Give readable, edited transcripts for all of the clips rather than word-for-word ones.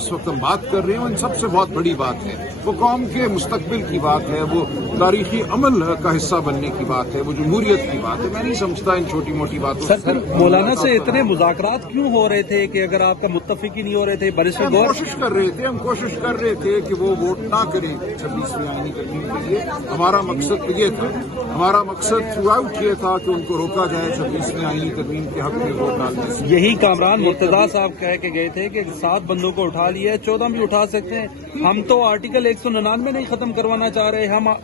इस वक्त हम बात कर रहे हैं इन सबसे बहुत बड़ी बात है, वो कौम के मुस्तकबिल की बात है, वो तारीखी अमल का हिस्सा बनने की बात है, वो जमहूरियत की बात है। मैं नहीं समझता इन छोटी मोटी बातों से। सर, मौलाना से इतने मुज़ाकरात क्यों हो रहे थे कि अगर आपका मुत्तफिक ही नहीं हो रहे थे? हम कोशिश कर रहे थे कि वो वोट ना करें 26वीं आईनी तरमीम के लिए। हमारा मकसद ये था, हमारा मकसद थ्रू आउट ये था कि उनको रोका जाए 26वीं आईनी तरमीम के हक में वोट डालने से। यही कामरान मुर्तजा साहब कह के गए थे कि 7 बंदों को उठा लिया है, 14 भी उठा सकते हैं। हम तो आर्टिकल 199 नहीं खत्म करवाना चाह रहे, हम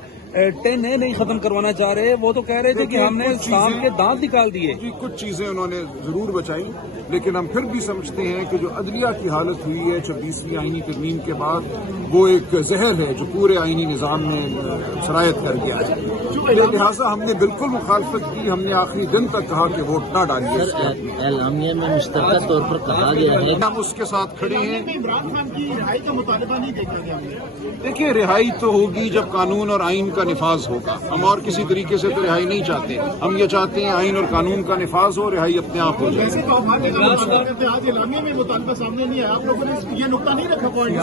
10A नहीं खत्म करवाना चाह रहे। वो तो कह रहे थे कि हमने सांप के दांत निकाल दिए। जी, कुछ चीजें उन्होंने जरूर बचाई, लेकिन हम फिर भी समझते हैं कि जो अदलिया की हालत हुई है 26वीं आईनी तरमीम के बाद, वो एक जहर है जो पूरे आईनी निज़ाम में सरायत कर गया है। लिहाजा हमने बिल्कुल मुखालफत की। हमने आखिरी दिन तक कहा कि वोट ना डालिए। एलानिया में मुश्तरका तौर पर कहा गया है हम उसके साथ खड़े हैं। इमरान खान की रिहाई का मुतालबा नहीं देखा गया। देखिए, रिहाई तो होगी जब कानून और आइन का निफाज होगा। हम और किसी तरीके से तो रिहाई नहीं चाहते। हम ये चाहते हैं आइन और कानून का निफाज हो, रिहाई अपने आप हो जाए। आज एलानिया में मुतालबा सामने नहीं आया, आप लोगों ने ये नुकता नहीं रखा पॉइंट।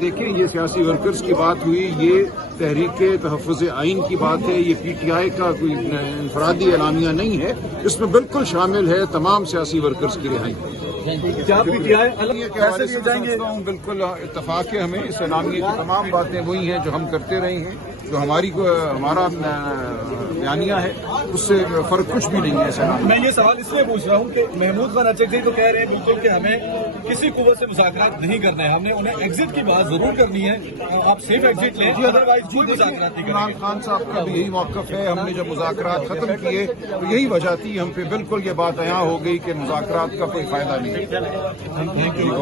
देखें, ये सियासी वर्कर्स की बात हुई, ये तहरीक तहफ़्फ़ुज़ आइन की बात है। ये PTI का कोई इनफरादी एलानिया नहीं है, इसमें बिल्कुल शामिल है तमाम सियासी वर्कर्स की रिहाई। क्या PTI अलग कैसे दिए जाएंगे? बिल्कुल इत्तफाक है हमें। इस एलानिए की तमाम बातें वही हैं जो हम करते रहे हैं, जो हमारा बयानिया है, उससे फर्क कुछ भी नहीं है। सर, मैं ये सवाल इसलिए पूछ रहा हूँ कि महमूद खान अचकज़ई तो कह रहे हैं बिल्कुल कि हमें किसी कुव्वत से मुज़ाकरात नहीं करना है, हमने उन्हें एग्जिट की बात जरूर करनी है। आप सेफ एग्जिट लें, अदरवाइज कोई मुज़ाकरात नहीं इमरान करेंगे। खान साहब का भी यही मौक़िफ़ है। हमने जब मुज़ाकरात खत्म किए तो यही वजह थी, हम पे बिल्कुल ये बात अयां हो गई कि मुज़ाकरात का कोई फायदा नहीं।